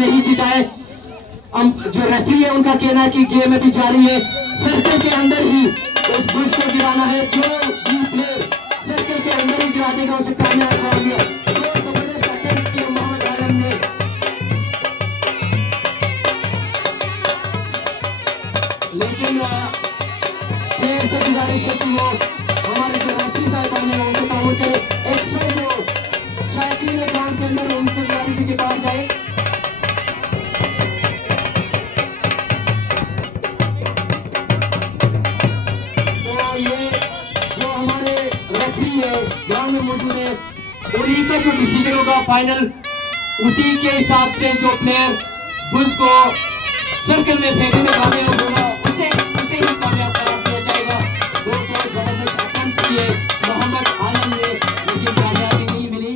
नहीं जीता है। जो रेफरी है उनका कहना है कि गेम अभी जारी है, सर्कल के अंदर ही उस बुश को गिराना है। जो भी प्लेयर सर्कल के अंदर ही गिरा देगा उसे कामयाब करेंगे। दो जबरदस्त अटेम्प्ट किए मोहम्मद आलम ने, लेकिन प्लेयर से गुजारिश है कि वो हमारे जो रेफरी साहिबान है उनसे ताउन करे। एक्स्ट्रा जो शायकीन है ग्राउंड के अंदर उनसे गुजारिश है कि बाहर जाए। ग्राउंड में मौजूद है और इनका जो डिसीजन होगा फाइनल, उसी के हिसाब से जो प्लेयर बुश को सर्कल में फेंकने में कामयाब होगा उसे ही कामयाब करार दिया जाएगा। दो जबरदस्त अटेम्प्ट किए मोहम्मद आलम ने, लेकिन कामयाबी नहीं मिली।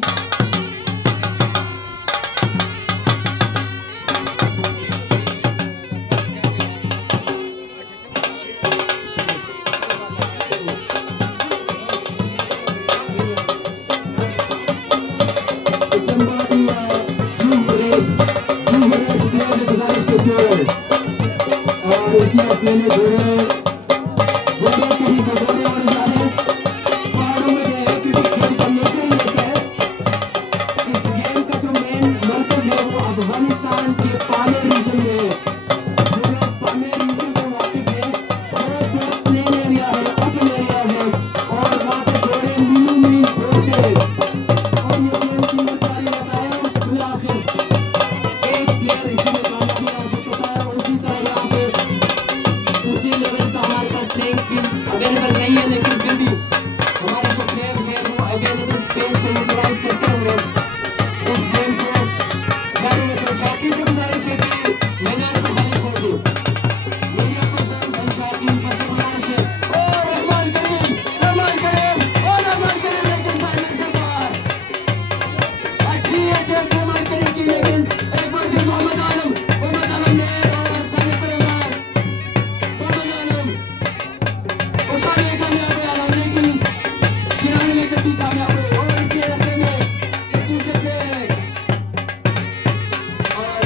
और इसी मैंने जोड़े कहीं बजाने और जाने पहाड़ों में गए हैं, क्योंकि खेल का नेचर ही ऐसा है। इस गेम का जो मेन मरकज है वो अफगानिस्तान के पामेर रीजन में है। जो लोग पामेर रीजन से वाकिफ हैं वो बहुत प्लेन एरिया है, ओपन एरिया है और वहाँ पे घोड़े मीलों मील दौड़ते हैं और ये गेम की जारी रहता है। फिर आखिर एक प्लेयर इसी में कामयाबी हासिल करता है और उसी तरह यहाँ पे उसी लेवल का हमारे पास प्लेइंग फील्ड अवेलेबल नहीं है, लेकिन फिर भी हमारे जो प्लेयर्स हैं वो अवेलेबल स्पेस को यूटिलाइज करते हुए इस गेम को जारी रखें। शाकिर से गुजारिश है कि मैदान को खाली छोड़ दो। मीडिया पर्सन शाकिर सबसे गुजारिश है, ओ रहमान करीम लेकिन फाइनल से बाहर। अच्छी है जब रहमान करीम की, लेकिन एक बार फिर मोहम्मद आलम ने और साले परिवार उठाने कामयाब हुए आलम, लेकिन गिराने में कभी कामयाब हुए और इसी रास्ते में एक दूसरे प्लेयर है और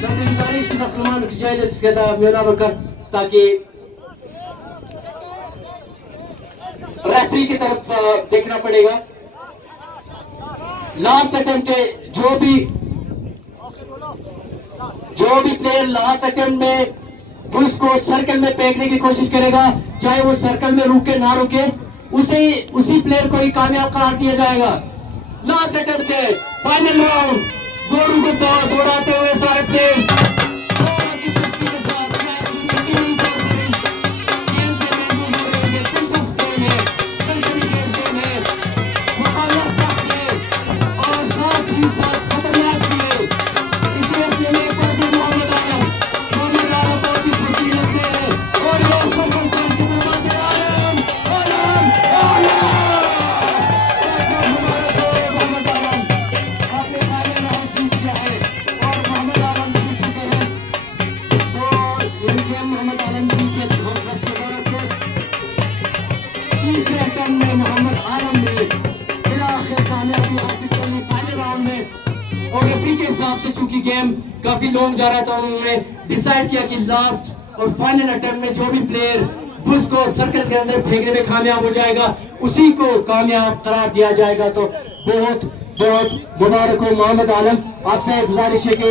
साथ गुजारिश की सफलमान जैलिस कहता मेरा वक्त, ताकि रेफरी की तरफ देखना पड़ेगा। लास्ट अटेम्प्ट है, जो भी प्लेयर लास्ट अटेम्प्ट में बुश को सर्कल में फेंकने की कोशिश करेगा, चाहे वो सर्कल में रुके ना रुके, उसी प्लेयर को ही कामयाब करार दिया जाएगा। लास्ट अटेम्प्ट है, फाइनल राउंड, घोड़ों को दौड़ाते हुए सारे प्लेयर्स मोहम्मद आलम ने आखिर कामयाबी हासिल करने पहले राउंड में। और रेफरी के हिसाब से चूंकि गेम काफी लॉन्ग जा रहा था, उन्होंने डिसाइड किया कि लास्ट और फाइनल अटेम्प्ट में जो भी प्लेयर बुश को सर्कल के अंदर फेंकने में कामयाब हो जाएगा उसी को कामयाब करार दिया जाएगा। तो बहुत बहुत मुबारक हो मोहम्मद आलम, आपसे गुजारिश है कि